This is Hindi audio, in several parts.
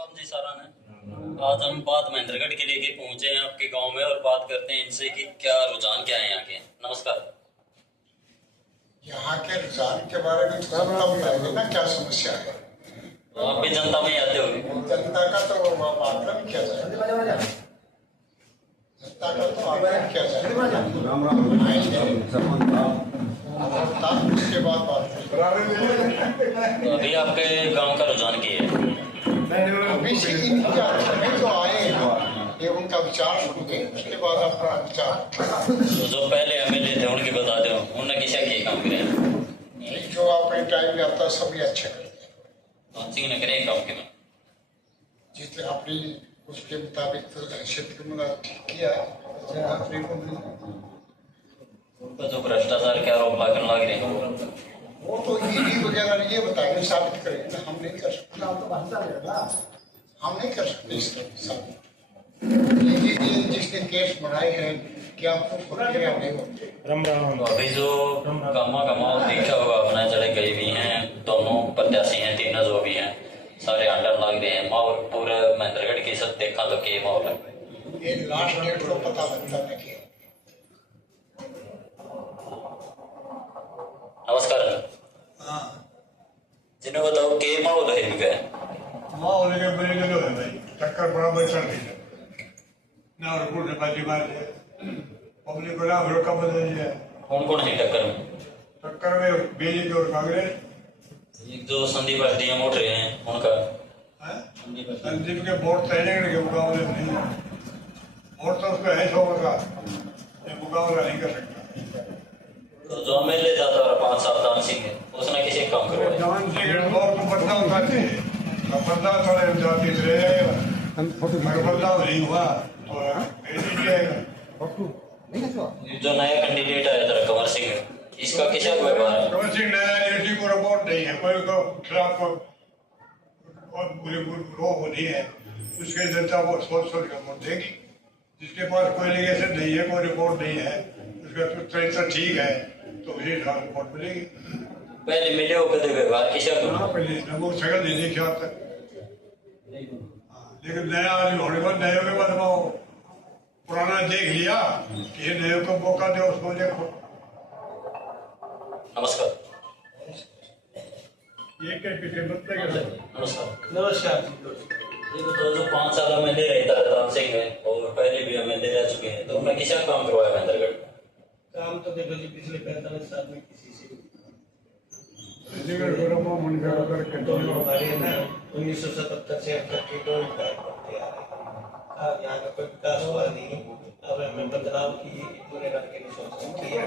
राम जी सारण है। आज हम बात महेंद्रगढ़ के लेके पहुंचे हैं आपके गांव में और बात करते हैं इनसे कि क्या रुझान क्या है यहाँ के। नमस्कार। यहाँ के रुझान के बारे में जनता बताएगी ना क्या समस्या है। तो आप भी जनता में ही आते होंगे। जनता का तो आकलन किया जाए, जनता का तो आकलन किया जाए, उसके बाद बात करें। तो अभी आपके गांव का रुझान क्या है? अभी से समय तो आए हैं, ये उनका विचार सुनते उसके बाद अपना विचार। तो जो पहले एमएलए थे उनकी बता दो, उन्होंने किसा किए काम करे? जो अपने टाइम में आता सभी अच्छे करते हैं। तो सिंह ने करे काम के में जिसने अपनी उसके मुताबिक तो क्षेत्र में ठीक किया अपने को उनका जो भ्रष्टाचार के आरोप लागन लग रहे हैं वो तो ईडी वगैरह ये बताएंगे, साबित करेंगे ना। हम नहीं कर सकते, हम नहीं कर सकते इसका साबित। जिसने केस बनाए हैं क्या आपको नहीं होते। तो अभी जो गमा देखा होगा अपना चढ़े गए भी हैं, दोनों प्रत्याशी हैं, तीनों जो भी हैं सारे अंडर लग रहे हैं। माहौल पूरे महेंद्रगढ़ की सब देखा तो के माहौल है ये लास्ट डेट को पता लगता नहीं। नमस्कार। हाँ जिन्हें बताओ के माहौल है इनका। माहौल के बड़े जो है भाई टक्कर बराबर चल रही है ना, और पूरे बाजी बात है पब्लिक को ना भरोसा बदल है। कौन सी टक्कर में? टक्कर में बीजेपी और कांग्रेस। एक जो संदीप एसडीएम उठ रहे हैं उनका संदीप के वोट तैयारी के मुकाबले नहीं है, वोट तो उसको है 100 का, ये मुकाबला नहीं कर सकता। तो जो एमएलए जाता है 5 साल दान सिंह है, उसने किसी काम करवाया? जवान सिंह और तो बदलाव करते हैं, बदलाव थोड़े जाती रहे मगर बदलाव नहीं हुआ तो जो नया कैंडिडेट आया था कंवर सिंह, इसका किसा व्यवहार है? कंवर सिंह नया एसडी को रिपोर्ट नहीं है, कोई को खिलाफ और वो नहीं है, उसके जनता को सोच कर वोट देगी। जिसके पास कोई लिगेशन नहीं है, कोई रिपोर्ट नहीं है, उसका चरित्र ठीक है तो उसी हिसाब से वोट मिलेगी। पहले मिले हो कदे व्यवहार किसा करो? पहले नमो सकल नहीं देखा तक, लेकिन नया आदमी होने पर नए के बाद वो पुराना देख लिया, किसी नए को मौका दे उसको देखो। नमस्कार। ये क्या किसी नमस्कार। नमस्कार। ये तो जो 5 साल में ले रहे थे राम सिंह है और पहले भी एमएलए रह चुके हैं, तो उन्होंने किसा काम करवाया महेंद्रगढ़? काम तो देखो जी पिछले 45 साल में किसी से हमारे ना 1977 से अब तक के दो विकास करते आ रहे हैं। यहाँ का कोई विकास हुआ नहीं। अब हमें बदलाव की पूरे राज्य ने सोच रखी है।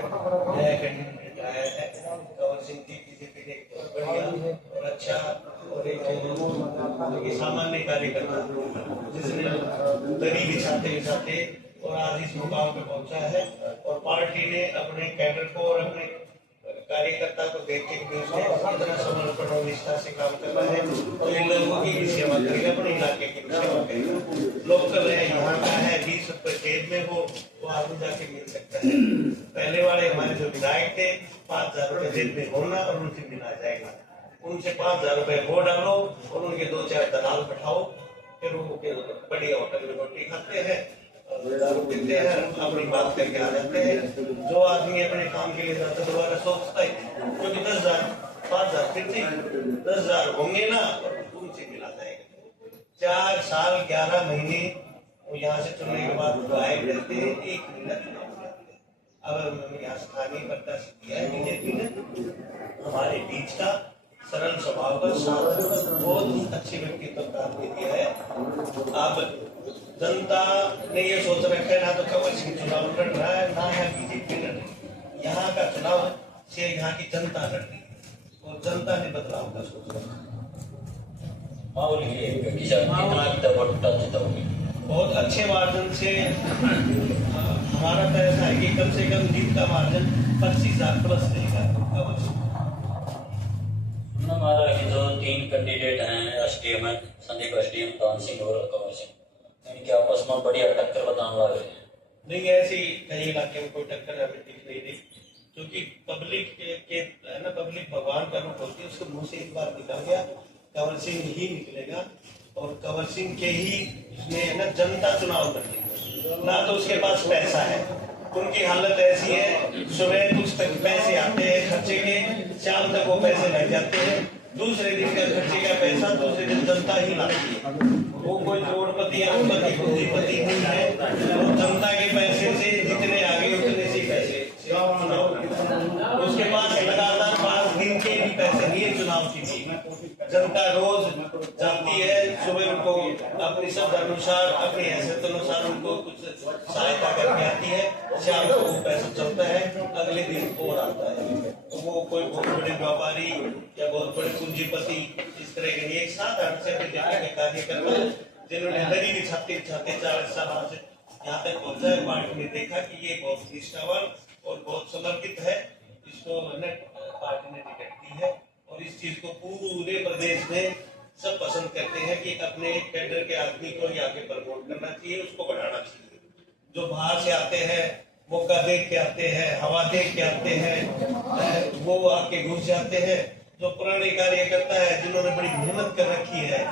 नया कैंडिडेट आया है कंवर सिंह जी, बीजेपी ने बहुत बढ़िया और अच्छा और एक सामान्य कार्यकर्ता जिसने दरी बिछाते बिछाते और आज इस मुकाम पे पहुंचा है। और पार्टी ने अपने कैडर को और अपने कार्यकर्ता को देखते हुए उसने इतना समर्पण और निष्ठा से काम करना है और इन लोगों की भी सेवा करेगा, अपने इलाके की भी सेवा करेगा। लोकल है, यहाँ का है, 20 रुपए जेब में हो तो आगे जाके मिल सकता है। पहले वाले हमारे जो विधायक थे 5000 रुपए जेब में होना और उनसे मिला जाएगा। उनसे 5000 रुपए वो डालो और उनके 2-4 दलाल बैठाओ, फिर वो बढ़िया होटल में रोटी खाते हैं, दारू पीते हैं, अपनी बात करके आ जाते हैं। जो आदमी अपने काम के लिए जाता है दोबारा सोचता है, क्योंकि 10,000 5,000 फिर 10,000 होंगे ना उनसे मिला जाएगा। 4 साल 11 महीने वो यहाँ से चुनने के बाद गायब रहते हैं, 1 महीना चुनाव रहते हैं। अब यहाँ स्थानीय प्रत्याशी किया है बीजेपी ने, हमारे बीच का सरल स्वभाव का साथ बहुत अच्छे व्यक्तित्व का आदमी दिया है। अब जनता ने ये सोच रखा है ना तो कंवर सिंह चुनाव लड़ रहा है ना यहाँ बीजेपी लड़ रही, यहाँ का चुनाव से यहाँ की जनता लड़ रही है और जनता ने बदलाव का सोच रखा है। माहौल ये किसा कितना कितना वोट जिताओगे? बहुत अच्छे मार्जिन से हमारा तो ऐसा है कि कम से कम जीत का मार्जिन 25,000 प्लस रहेगा। हमारा कि जो 3 कैंडिडेट हैं एसडीएम है, संदीप एसडीएम, दान सिंह और कंवर सिंह, इनके आपस में बढ़िया टक्कर बताने लग रहे हैं। नहीं ऐसी कई इलाके में कोई टक्कर हमें दिख नहीं रही, क्योंकि पब्लिक के ना पब्लिक भगवान का रूप होती है, उसके मुंह से एक बार निकल गया कंवर सिंह ही निकलेगा। और कंवर सिंह के ही उसने ना जनता चुनाव कर ली, ना तो उसके पास पैसा है। उनकी हालत ऐसी है, सुबह कुछ तक पैसे आते हैं खर्चे के, शाम तक वो पैसे लग जाते हैं, दूसरे दिन का खर्चे का पैसा दूसरे दिन जनता ही लाती है। वो कोई करोड़पति अरबपति पूंजीपति नहीं है, वो जनता के पैसे से जितने आगे उतने से पैसे उसके पास लगातार 5 दिन के भी पैसे नहीं है चुनाव की भी। जनता रोज जाती है, सुबह उनको अपनी शब्द अनुसार अपनी हैसियत अनुसार उनको कुछ सहायता करके आती है, शाम को वो पैसा चलता है, अगले दिन और आता है। तो वो कोई बहुत बड़े व्यापारी या बहुत बड़े पूंजीपति इस तरह के एक साथ 8 से कार्य करता है, जिन्होंने लड़ी की छाती 40 साल से यहाँ तक पहुंचा है। पार्टी ने देखा कि ये बहुत निष्ठावान और बहुत समर्पित है, इसको पार्टी ने टिकट दी है और इस चीज को पूरे प्रदेश में सब पसंद करते हैं कि अपने कैडर के आदमी को ही आगे प्रमोट करना चाहिए, उसको बढ़ाना चाहिए। जो बाहर से आते हैं, मौका देख के आते हैं, हवा देख के आते हैं, वो आके घुस जाते हैं। जो पुराने कार्यकर्ता है, जिन्होंने बड़ी मेहनत कर रखी है,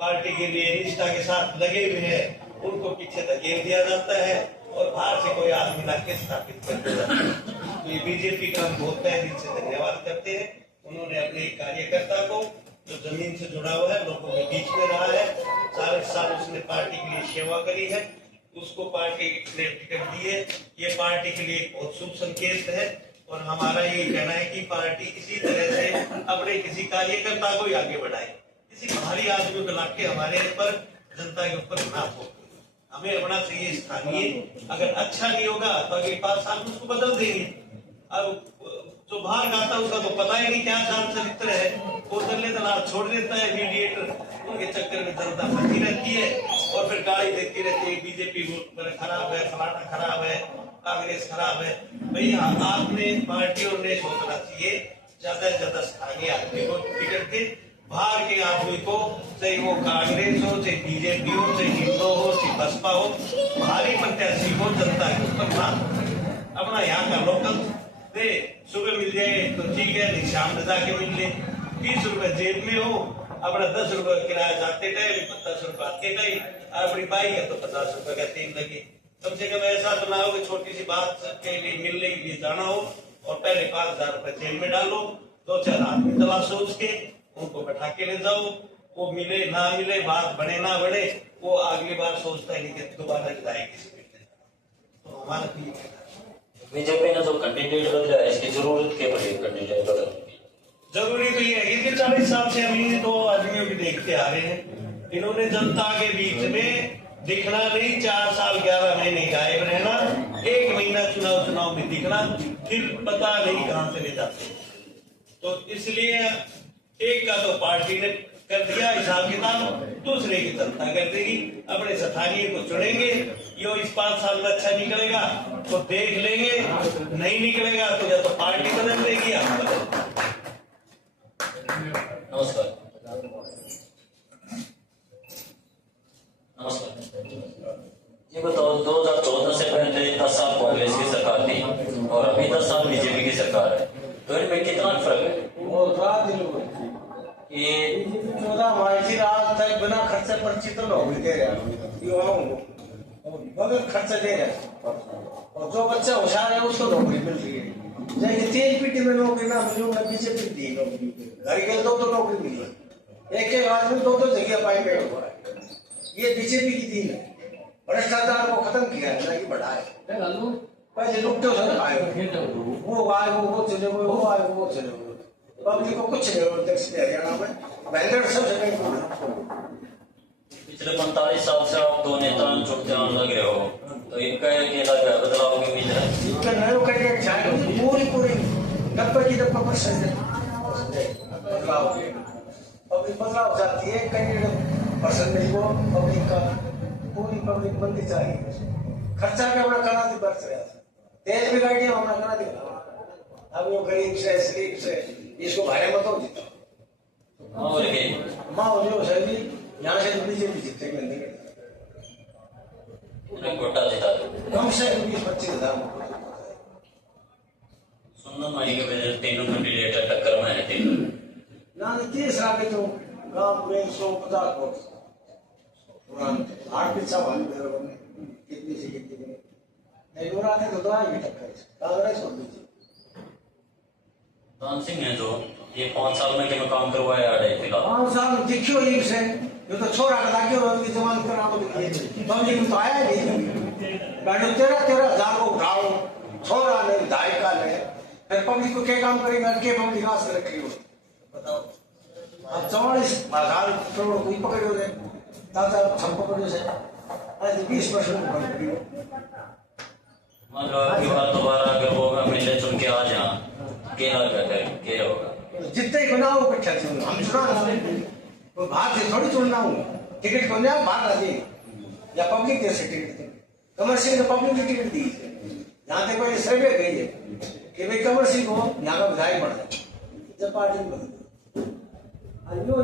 पार्टी के लिए निष्ठा के साथ लगे हुए हैं, उनको पीछे धकेल दिया जाता है और बाहर से कोई आदमी लाके स्थापित कर दिया जाता है। तो ये बीजेपी का हम बहुत तहे दिल से धन्यवाद करते हैं। उन्होंने अपने कार्यकर्ता को जो जमीन से जुड़ा हुआ है, लोगों के बीच में रहा है, सारे साल उसने पार्टी के लिए सेवा करी है, उसको पार्टी ने टिकट दी है। ये पार्टी के लिए एक बहुत शुभ संकेत है और हमारा ये कहना है कि पार्टी इसी तरह से अपने किसी कार्यकर्ता को ही आगे बढ़ाए, किसी बाहरी आदमी को लाके हमारे पर जनता के ऊपर ना हो। हमें अपना चाहिए स्थानीय, अगर अच्छा नहीं होगा तो अगले 5 साल में उसको बदल देंगे। अब जो बाहर का आता है उसका तो पता ही नहीं क्या चाल चरित्र है, वो दल्ले दलाल छोड़ देता है मीडिएटर, उनके चक्कर में जनता फंसी रहती है और फिर गाली देती रहती है बीजेपी खराब है, फलाना खराब है, कांग्रेस खराब है। भैया आपने पार्टियों ने सोचना चाहिए ज्यादा से ज्यादा स्थानीय आदमी को टिकट दे, बाहर के आदमी को, चाहे वो कांग्रेस हो, चाहे बीजेपी हो, चाहे हिंदू हो, चाहे बसपा हो, बाहरी प्रत्याशी को जनता के ऊपर ना अपना यहाँ का लोकल दे। सुबह मिल जाए तो ठीक है, नहीं शाम में जाके मिल ले। 20 रुपए जेब में हो, अपना 10 रुपए किराया जाते टाइम, 10 रुपए आते टाइम, अपनी बाइक है तो 50 रुपए का तेल लगे। कम से कम ऐसा तो ना हो कि छोटी सी बात के लिए मिलने के लिए जाना हो और पहले 5000 रुपए जेब में डालो, 2-4 आदमी तलाशो उसके, उनको बैठा के ले जाओ, वो मिले ना मिले, बात बढ़े ना बढ़े, वो अगली बार सोचता है कि दोबारा जाए किसी पे। तो हमारा भी बीजेपी ने जो कैंडिडेट बदला है, इसकी जरूरत क्या पड़ी कैंडिडेट बदलने की? जरूरी तो ये है कि 40 साल से हम इन 2 आदमियों को देखते आ रहे हैं। इन्होंने जनता के बीच में दिखना नहीं, 4 साल 11 महीने गायब रहना, 1 महीना चुनाव में दिखना, फिर पता नहीं कहां से ले जाते। तो इसलिए एक का तो पार्टी ने कर दिया हिसाब किताब, दूसरे की जनता कर देगी। अपने स्थानीय को चुनेंगे, यो इस 5 साल में अच्छा निकलेगा तो देख लेंगे, नहीं निकलेगा तो या तो पार्टी बदल देगी या हम बदल। नमस्कार। ये बताओ, 2014 से पहले 10 साल कांग्रेस की सरकार थी और अभी 10 साल बीजेपी की सरकार है, तो इनमें कितना फर्क है? ये 14 मार्च आज तक बिना खर्चे पर्ची तो नौकरी दे रहे युवाओं को, बगैर खर्चा दे रहे, और जो बच्चा होशियार है उसको नौकरी मिल रही है। जैसे तेज पीटी में नौकरी ना मिली, बीजेपी दी नौकरी, घर के 2 नौकरी मिली, एक आदमी 2 जगह अपॉइंटमेंट हुआ है। ये बीजेपी की दी है, भ्रष्टाचार को खत्म किया है, ना कि बढ़ाए। पहले लुट्टे आए, वो आए वो चले गए, वो आए वो चले गए, पब्लिक को कुछ नहीं होता। हरियाणा में बैंगलोर सबसे पिछले 45 साल से आप 2 नेता चुनते लग रहे हो, तो इनका क्या लग रहा है, बदलाव की उम्मीद है? इनका नए करके पूरी 90% बदलाव पब्लिक बदलाव चाहती है। कहीं परसेंटेज को पब्लिक का पूरी पब्लिक बननी चाहिए। खर्चा भी अपना करा दी, बच रहा था तेज भी गाड़ी अपना करा दी। अब वो गरीब से शरीफ से इसको भारे मत हो जीता और माँ हो सही यहाँ से बीजेपी जीते कोटा जिता दो, कम से कम 20-25 हजार। सुनना मानी के वजह 3 कैंडिडेट टक्कर में है, 3 ना 30 आगे तो गाँव में 150 वोट आठ पिछा वाले कितनी से कितनी नहीं हो रहा है तो दवाई भी टक्कर छोड़ दीजिए। दान सिंह है जो ये 5 साल में क्यों काम करवाया है फिलहाल 5 साल देखियो ये से ये तो छोरा का लागे और जवान करा तो पब्लिक तो आया नहीं बैठो 13,000 को उठाओ छोरा ने दायका ने फिर पब्लिक को क्या काम करेगा के पब्लिक आस रखी हो बताओ। अब 44,000 करोड़ कोई पकड़ो दे दादा हम पकड़ो से आज 20% बढ़ गई मतलब कि बार दोबारा अगर वो मिले चुन के आ जा के लगा के होगा जितने ही बनाओ इकट्ठा चुन हम चुना तो बाहर से थोड़ी चुनना हूँ टिकट को ना बाहर आ जाए या पब्लिक दे से टिकट कमर सिंह ने पब्लिक की टिकट दी यहाँ तक पहले सर्वे गई है कि भाई कमर सिंह को यहाँ का विधायक बढ़ जाए जब पार्टी में बदल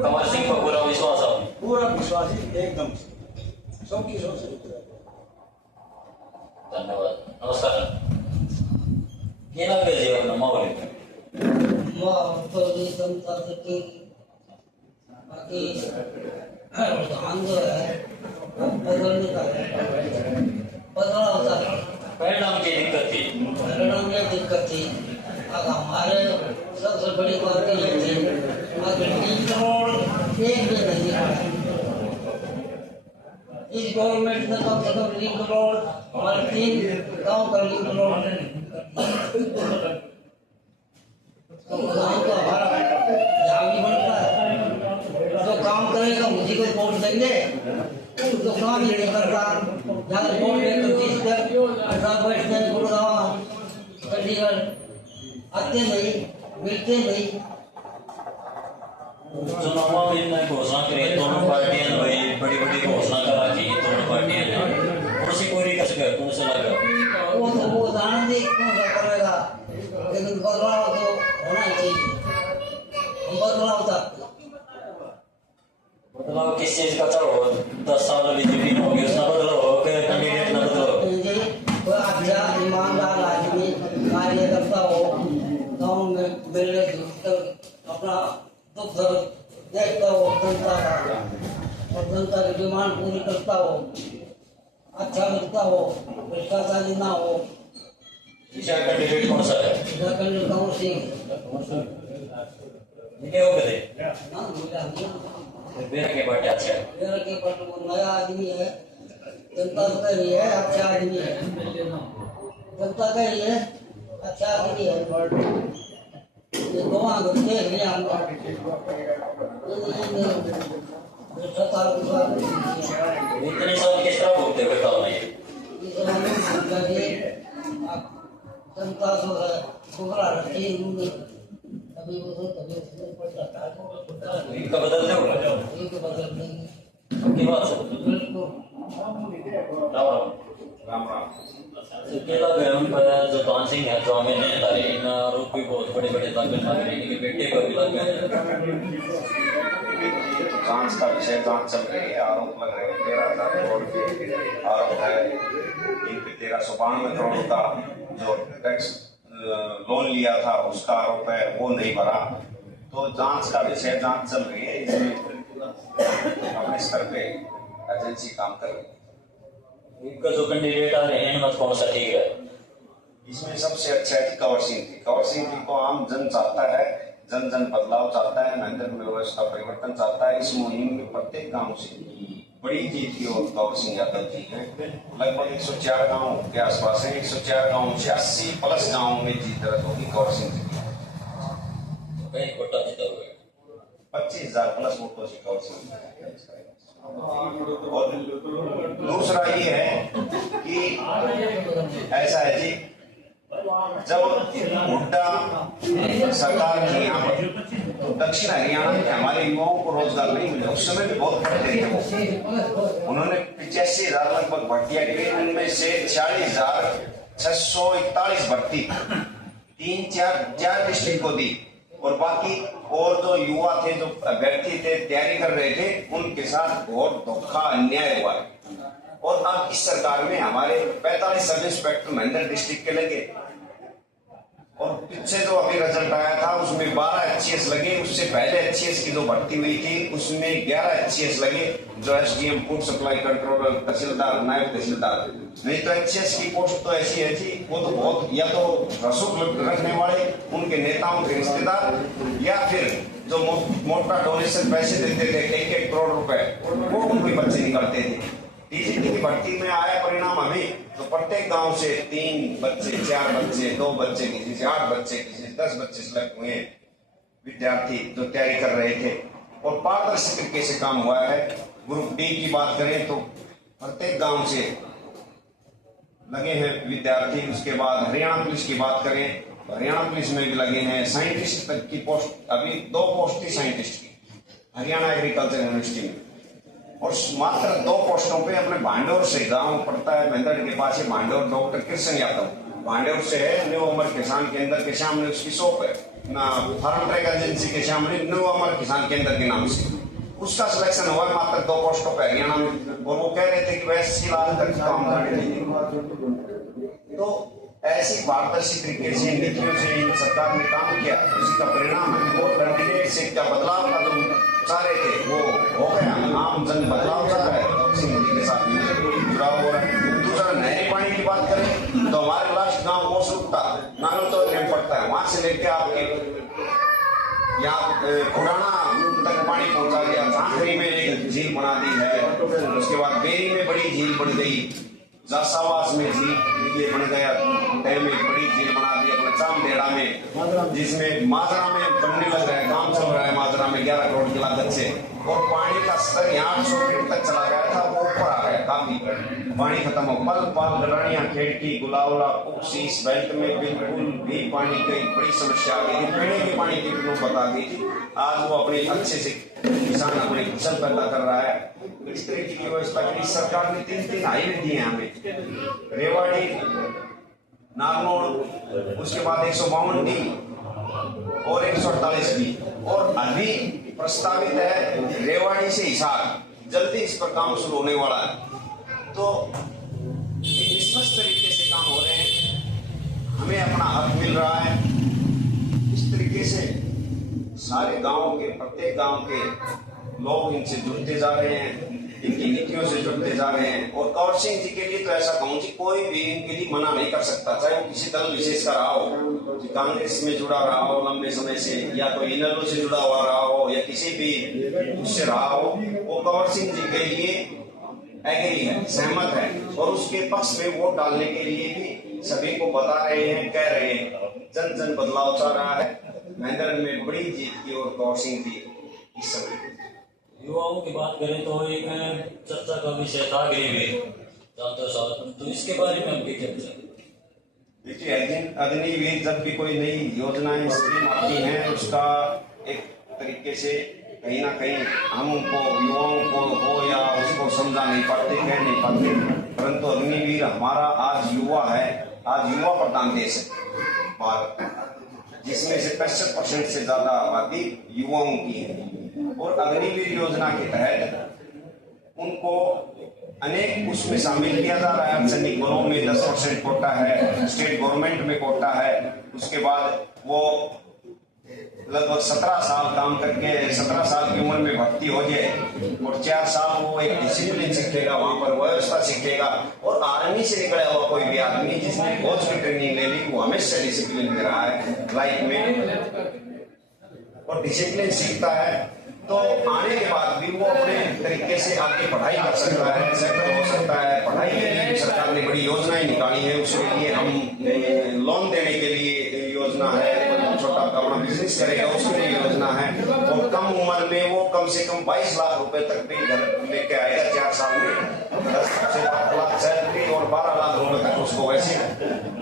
कमर सिंह पर पूरा विश्वास है पूरा विश्वास है एकदम सबकी सोच धन्यवाद नमस्कार के लगे जीवन माहौल तो जनता की बाकी ध्यान जो है बदलने का बदला होता है। परिणाम की दिक्कत थी परिणाम में दिक्कत थी। अब हमारे सबसे बड़ी बात ये थी अगर 3 करोड़ एक भी नहीं पड़ा इस गवर्नमेंट ने कम से कम 3 करोड़ हमारे 3 गाँव का 3 करोड़ तो गाँव का हमारा जागी बनता है जो काम करेगा मुझे को वोट देंगे तो काम ही नहीं करता जहाँ वोट देकर किस बैठते हैं गुड़गांव चंडीगढ़ आते नहीं मिलते नहीं। चुनाव में इन्हें घोषणा करी दोनों पार्टियां ने भाई बड़ी बड़ी घोषणा करा थी दोनों पार्टियां ने उसी पूरी कस कर कौन सा लगा वो जाने दे कौन सा करेगा लेकिन बदलाव तो होना चाहिए। बदलाव था बदलाव किस चीज का चाहो 10 साल बीजेपी में होगी उसका बदलाव हो के कैंडिडेट ना बदलाव कोई अच्छा ईमानदार आदमी कार्यकर्ता हो गाँव में मिलने जुलकर अपना दुख दर्द देखता हो जनता का और जनता की डिमांड पूरी करता हो अच्छा लगता हो भ्रष्टाचारी ना हो इसका कैंडिडेट कौन सा है कंवर सिंह ये हो गए ना मिला मेरा के पार्टी अच्छा है मेरा के पट नया आदमी है जनता तो कह रही है अच्छा आदमी है जनता कह रही है अच्छा आदमी है ये दो आंख देख रहे हम इतने साल किस तरह भोगते हुए काम नहीं जनता तो है गुमराह रखी कभी वो कभी पड़ता है इनका बदल दो एक बदल देंगे की बात बिल्कुल राम राम केला ग्राम पर जो दान सिंह है जो हमें नहीं डाले इन आरोप भी बहुत बड़े बड़े लग रहे हैं इनके बेटे को भी लग गए जांच का विषय जांच चल रही है आरोप लग रहे हैं 13,000 करोड़ के आरोप है इन पे 1392 करोड़ का जो टैक्स लोन लिया था उसका आरोप है वो नहीं भरा तो जांच का विषय जांच चल रही है इसमें अपने स्तर पे एजेंसी काम कर रही है। इनका जो कैंडिडेट आ रहे हैं इनमें कौन सा ठीक है इसमें सबसे अच्छा है कंवर सिंह थी कंवर सिंह जी को आम जन चाहता है जन जन बदलाव चाहता है महेंद्र में व्यवस्था परिवर्तन चाहता है इस मुहिम में प्रत्येक गांव से बड़ी जीत की ओर कंवर सिंह यादव जी है लगभग 104 गांव के आसपास है 104 गांव से 80+ गांवों में जीत दर्ज होगी कंवर सिंह जी कहीं कोटा जीता हुआ 25,000+ वोटों से कंवर सिंह और दूसरा ये है कि ऐसा है जी जब हुड्डा सरकार की यहाँ पर दक्षिण हरियाणा में हमारे युवाओं को रोजगार नहीं मिला उस समय भी बहुत बढ़ते थे उन्होंने 85,000 लगभग भर्तियां की उनमें से 40,641 भर्ती 3-4 डिस्ट्रिक्ट को दी और बाकी और जो युवा थे जो अभ्यर्थी थे तैयारी कर रहे थे उनके साथ बहुत धोखा अन्याय हुआ है और अब इस सरकार में हमारे 45 सब इंस्पेक्टर महेंद्र डिस्ट्रिक्ट के लगे और पीछे जो अभी रिजल्ट आया था उसमें 12 HCS लगे, उससे पहले HCS की जो भर्ती हुई थी उसमें 11 HCS लगे, जो SDM फूड सप्लाई कंट्रोलर, तहसीलदार, नायब तहसीलदार। नहीं तो HCS की पोस्ट तो ऐसी है थी, वो तो बहुत या तो रसूख रखने वाले उनके नेताओं के रिश्तेदार, या फिर जो मोटा डोनेशन पैसे देते थे 1-1 करोड़ रुपए, वो उनके बच्चे निकलते थे। टीजीटी की भर्ती में आया परिणाम अभी तो प्रत्येक गांव से 3 बच्चे, 4 बच्चे, 2 बच्चे, किसी से 8 बच्चे, किसी से 10 बच्चे सिलेक्ट हुए विद्यार्थी जो तैयारी कर रहे थे, और पारदर्शी तरीके से काम हुआ है। ग्रुप डी की बात करें तो प्रत्येक गांव से लगे हैं विद्यार्थी। उसके बाद हरियाणा पुलिस की बात करें, हरियाणा पुलिस में भी लगे हैं। साइंटिस्ट तक की पोस्ट, अभी 2 पोस्ट थी साइंटिस्ट की हरियाणा एग्रीकल्चर यूनिवर्सिटी में, और मात्र 2 पोस्टों पे अपने भांडौर से, गांव पड़ता है मेंदड़ के पास है भांडौर, डॉक्टर कृष्ण यादव भांडौर से है, न्यू अमर किसान केंद्र के सामने उसकी शॉप है ना, फार्म ट्रैक एजेंसी के सामने न्यू अमर किसान केंद्र के नाम से उसका सिलेक्शन हुआ मात्र 2 पोस्टों पे हरियाणा में, और वो कह रहे थे कि वैसे लाल तक काम करने नहीं। तो ऐसी पारदर्शी तरीके से नीतियों से इन सरकार ने काम किया, उसी का परिणाम है। और कैंडिडेट से क्या बदलाव का जो चाह रहे थे वो हो गया, आम जन बदलाव चाह रहा है, तो सिंह जी के साथ जुड़ाव हो रहा है। दूसरा, नहरी पानी की बात करें तो हमारे लास्ट गांव मोसरुपटा नानो तो नेम पड़ता है, वहां से लेके आपके यहाँ खुराना तक पानी पहुंचा दिया। झांकरी में एक झील बना दी है, उसके बाद बेरी में बड़ी झील बन गई, जासावास में झील ये बन गया, डैम में बड़ी झील बना दी अपने चामदेड़ा में, जिसमें माजरा में बनने लग रहा है, काम चल रहा है माजरा में 11 करोड़ की लागत से, और पानी का स्तर यहाँ 800 फीट तक चला गया था, वो ऊपर आ गया काफी, पानी खत्म हो। पल पाल गलानिया खेड़की गुलावला कुक्सी इस बेल्ट में बिल्कुल भी पानी की बड़ी समस्या आ गई थी, पीने के पानी की भी बता दी थी। आज वो अपने अच्छे से किसान अपने फसल पैदा कर रहा है। इस तरीके की व्यवस्था की सरकार ने 3 हाईवे दिए हैं हमें, रेवाड़ी, नागनौर, उसके बाद 152 डी और 148 डी, और अभी प्रस्तावित है रेवाड़ी से हिसार, जल्दी इस पर काम शुरू होने वाला है। तो निष्पक्ष तरीके से काम हो रहे हैं, हमें अपना हक मिल रहा है। इस तरीके से सारे गांव के, प्रत्येक गांव के लोग इनसे जुड़ते जा रहे हैं, इनकी नीतियों से जुड़ते जा रहे हैं। और कंवर सिंह जी के लिए तो ऐसा कहूँ कि कोई भी इनके लिए मना नहीं कर सकता, चाहे वो किसी दल विशेष का रहा हो, कांग्रेस में जुड़ा रहा हो लंबे समय से, या कोई इनलो से जुड़ा हुआ रहा हो, या किसी भी उससे रहा हो, वो कंवर सिंह जी के लिए एग्री है, सहमत है, और उसके पक्ष में वोट डालने के लिए भी सभी को बता रहे हैं, कह रहे हैं। जन जन बदलाव चाह रहा है। मेंदड़ में बड़ी जीत की और कंवर सिंह की इस समय। युवाओं की बात करें तो एक चर्चा का विषय था अग्निवीर, तो इसके बारे में हम चर्चा। देखिए, अग्निवीर जब भी कोई नई योजनाएं स्कीम आती हैं, उसका एक तरीके से कहीं ना कहीं हम उनको, युवाओं को हो या उसको समझा नहीं पाते, कह नहीं पाते, परंतु अग्निवीर हमारा आज युवा है, आज युवा प्रधान देश है भारत, जिसमें से 65% से ज्यादा आबादी युवाओं की है। और अग्निवीर योजना के तहत उनको अनेक उसमें शामिल किया जा रहा है। सैनिक बलों में 10% कोटा है, स्टेट गवर्नमेंट में कोटा है, उसके बाद वो लगभग 17 साल काम करके 17 साल की उम्र में भर्ती हो जाए, और 4 साल वो एक डिसिप्लिन सीखेगा, वहां पर व्यवस्था सीखेगा। और आर्मी से निकला हुआ कोई भी आदमी जिसने फौज की ट्रेनिंग ले ली, वो हमेशा डिसिप्लिन में रहा है लाइफ में, और डिसिप्लिन सीखता है, तो आने के बाद भी वो अपने तरीके से आगे पढ़ाई कर सकता है, सेटल हो सकता है। पढ़ाई के लिए सरकार ने बड़ी योजनाएं निकाली है, उसके लिए हम लोन देने के लिए योजना है, छोटा अपना बिजनेस करेगा उसके लिए योजना है, और कम उम्र में वो कम से कम 22 लाख रुपए तक भी घर लेके आएगा 4 साल में। 10 से 12 लाख सैलरी और 12 लाख रुपए तक उसको वैसे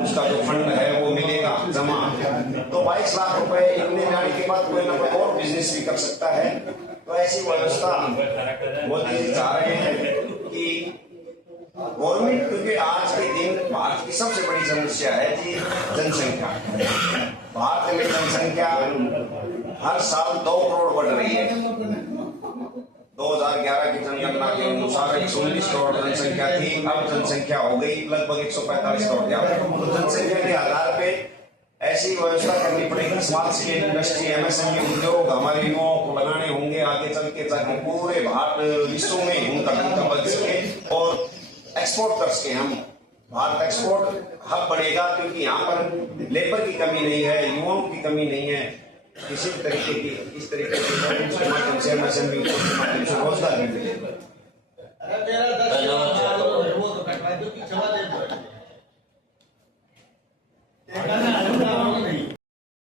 उसका जो फंड है वो मिलेगा जमा। तो 22 लाख रुपए इतने जाने के बाद कोई ना कोई और बिजनेस भी कर सकता है। तो ऐसी व्यवस्था मोदी जी चाह रहे हैं कि गवर्नमेंट, क्योंकि आज के दिन भारत की सबसे बड़ी समस्या है जी जनसंख्या। भारत में जनसंख्या हर साल 2 करोड़ बढ़ रही है। 2011 की जनगणना के अनुसार 119 करोड़ जनसंख्या थी, अब जनसंख्या हो गई लगभग 145 करोड़। तो जनसंख्या के आधार पे ऐसी व्यवस्था करनी पड़ेगी। स्मॉल स्केल इंडस्ट्री, एमएसएमई उद्योग हमारे युवाओं को लगाने होंगे आगे चल के, ताकि पूरे भारत विश्व में उनका दमखम बच सके और एक्सपोर्ट कर सके हम। भारत एक्सपोर्ट हब बढ़ेगा, क्योंकि यहाँ पर लेबर की कमी नहीं है, युवाओं की कमी नहीं है, किसी भी तरीके की इस तरीके के माध्यम से एमएसएमई के माध्यम से रोजगार भी मिलेगा।